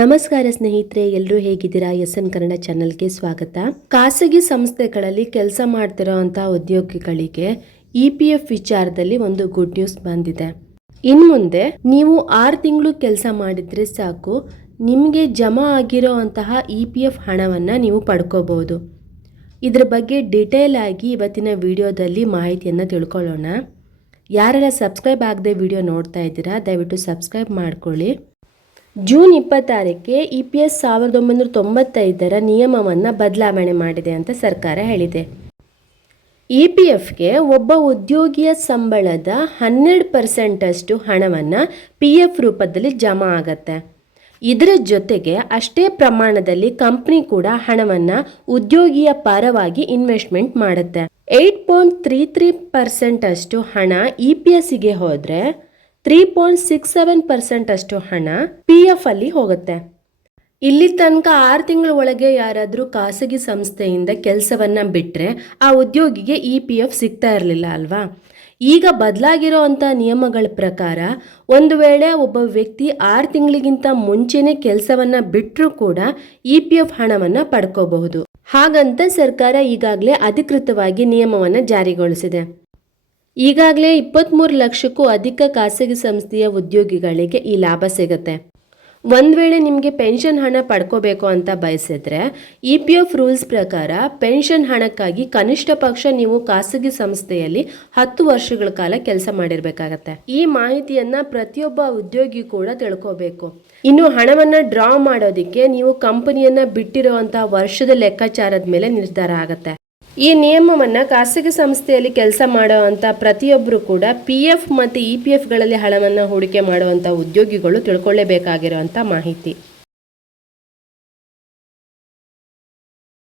ನಮಸ್ಕಾರ ಸ್ನೇಹಿತರೆ ಎಲ್ಲರೂ ಹೇಗಿದ್ದೀರಾ? ಎಸ್ ಎನ್ ಕನ್ನಡ ಚಾನಲ್ಗೆ ಸ್ವಾಗತ. ಖಾಸಗಿ ಸಂಸ್ಥೆಗಳಲ್ಲಿ ಕೆಲಸ ಮಾಡ್ತಿರೋಂಥ ಉದ್ಯೋಗಿಗಳಿಗೆ ಇ ಪಿ ಎಫ್ ವಿಚಾರದಲ್ಲಿ ಒಂದು ಗುಡ್ ನ್ಯೂಸ್ ಬಂದಿದೆ. ಇನ್ನು ಮುಂದೆ ನೀವು ಆರು ತಿಂಗಳು ಕೆಲಸ ಮಾಡಿದ್ರೆ ಸಾಕು, ನಿಮಗೆ ಜಮಾ ಆಗಿರೋ ಅಂತಹ ಇ ಪಿ ಎಫ್ ಹಣವನ್ನು ನೀವು ಪಡ್ಕೋಬಹುದು ಇದ್ರ ಬಗ್ಗೆ ಡಿಟೇಲ್ ಆಗಿ ಇವತ್ತಿನ ವಿಡಿಯೋದಲ್ಲಿ ಮಾಹಿತಿಯನ್ನು ತಿಳ್ಕೊಳ್ಳೋಣ. ಯಾರೆಲ್ಲ ಸಬ್ಸ್ಕ್ರೈಬ್ ಆಗದೆ ವಿಡಿಯೋ ನೋಡ್ತಾ ಇದ್ದೀರಾ, ದಯವಿಟ್ಟು ಸಬ್ಸ್ಕ್ರೈಬ್ ಮಾಡ್ಕೊಳ್ಳಿ. ಜೂನ್ ಇಪ್ಪತ್ತಾರಕ್ಕೆ ಇ ಪಿ ಎಸ್ ಸಾವಿರದ ಒಂಬೈನೂರ ತೊಂಬತ್ತೈದರ ನಿಯಮವನ್ನು ಬದಲಾವಣೆ ಮಾಡಿದೆ ಅಂತ ಸರ್ಕಾರ ಹೇಳಿದೆ. ಇ ಪಿ ಎಫ್ಗೆ ಒಬ್ಬ ಉದ್ಯೋಗಿಯ ಸಂಬಳದ ಹನ್ನೆರಡು ಪರ್ಸೆಂಟಷ್ಟು ಹಣವನ್ನು ಪಿ ಎಫ್ ರೂಪದಲ್ಲಿ ಜಮಾ ಆಗತ್ತೆ. ಇದರ ಜೊತೆಗೆ ಅಷ್ಟೇ ಪ್ರಮಾಣದಲ್ಲಿ ಕಂಪ್ನಿ ಕೂಡ ಹಣವನ್ನು ಉದ್ಯೋಗಿಯ ಪರವಾಗಿ ಇನ್ವೆಸ್ಟ್ಮೆಂಟ್ ಮಾಡುತ್ತೆ. Eight point three three percent ಅಷ್ಟು ಹಣ ಇ ಪಿ ಎಸ್ಸಿಗೆ ಹೋದರೆ three point six seven percent ಅಷ್ಟು ಹಣ ಪಿ ಎಫ್ ಅಲ್ಲಿ ಹೋಗುತ್ತೆ. ಇಲ್ಲಿ ತನಕ ಆರು ತಿಂಗಳ ಒಳಗೆ ಯಾರಾದರೂ ಖಾಸಗಿ ಸಂಸ್ಥೆಯಿಂದ ಕೆಲಸವನ್ನ ಬಿಟ್ಟರೆ ಆ ಉದ್ಯೋಗಿಗೆ ಇ ಪಿ ಎಫ್ ಸಿಗ್ತಾ ಇರಲಿಲ್ಲ ಅಲ್ವಾ? ಈಗ ಬದಲಾಗಿರೋ ಅಂಥ ನಿಯಮಗಳ ಪ್ರಕಾರ ಒಂದು ವೇಳೆ ಒಬ್ಬ ವ್ಯಕ್ತಿ ಆರು ತಿಂಗಳಿಗಿಂತ ಮುಂಚೆನೇ ಕೆಲಸವನ್ನ ಬಿಟ್ಟರೂ ಕೂಡ ಇ ಪಿ ಎಫ್ ಹಣವನ್ನು ಪಡ್ಕೋಬಹುದು. ಹಾಗಂತ ಸರ್ಕಾರ ಈಗಾಗಲೇ ಅಧಿಕೃತವಾಗಿ ನಿಯಮವನ್ನು ಜಾರಿಗೊಳಿಸಿದೆ. ಈಗಾಗಲೇ ಇಪ್ಪತ್ತ್ಮೂರು ಲಕ್ಷಕ್ಕೂ ಅಧಿಕ ಖಾಸಗಿ ಸಂಸ್ಥೆಯ ಉದ್ಯೋಗಿಗಳಿಗೆ ಈ ಲಾಭ ಸಿಗುತ್ತೆ. ಒಂದು ವೇಳೆ ನಿಮಗೆ ಪೆನ್ಷನ್ ಹಣ ಪಡ್ಕೋಬೇಕು ಅಂತ ಬಯಸಿದ್ರೆ, ಇ ಪಿ ಎಫ್ ರೂಲ್ಸ್ ಪ್ರಕಾರ ಪೆನ್ಷನ್ ಹಣಕ್ಕಾಗಿ ಕನಿಷ್ಠ ಪಕ್ಷ ನೀವು ಖಾಸಗಿ ಸಂಸ್ಥೆಯಲ್ಲಿ ಹತ್ತು ವರ್ಷಗಳ ಕಾಲ ಕೆಲಸ ಮಾಡಿರಬೇಕಾಗತ್ತೆ. ಈ ಮಾಹಿತಿಯನ್ನ ಪ್ರತಿಯೊಬ್ಬ ಉದ್ಯೋಗಿ ಕೂಡ ತಿಳ್ಕೋಬೇಕು. ಇನ್ನು ಹಣವನ್ನು ಡ್ರಾ ಮಾಡೋದಕ್ಕೆ ನೀವು ಕಂಪನಿಯನ್ನು ಬಿಟ್ಟಿರುವಂತಹ ವರ್ಷದ ಲೆಕ್ಕಾಚಾರದ ಮೇಲೆ ನಿರ್ಧಾರ ಆಗತ್ತೆ. ಈ ನಿಯಮವನ್ನು ಖಾಸಗಿ ಸಂಸ್ಥೆಯಲ್ಲಿ ಕೆಲಸ ಮಾಡುವಂಥ ಪ್ರತಿಯೊಬ್ಬರು ಕೂಡ ಪಿ ಎಫ್ ಮತ್ತು ಇ ಪಿ ಎಫ್ಗಳಲ್ಲಿ ಹಣವನ್ನು ಹೂಡಿಕೆ ಮಾಡುವಂಥ ಉದ್ಯೋಗಿಗಳು ತಿಳ್ಕೊಳ್ಳೇಬೇಕಾಗಿರುವಂಥ ಮಾಹಿತಿ.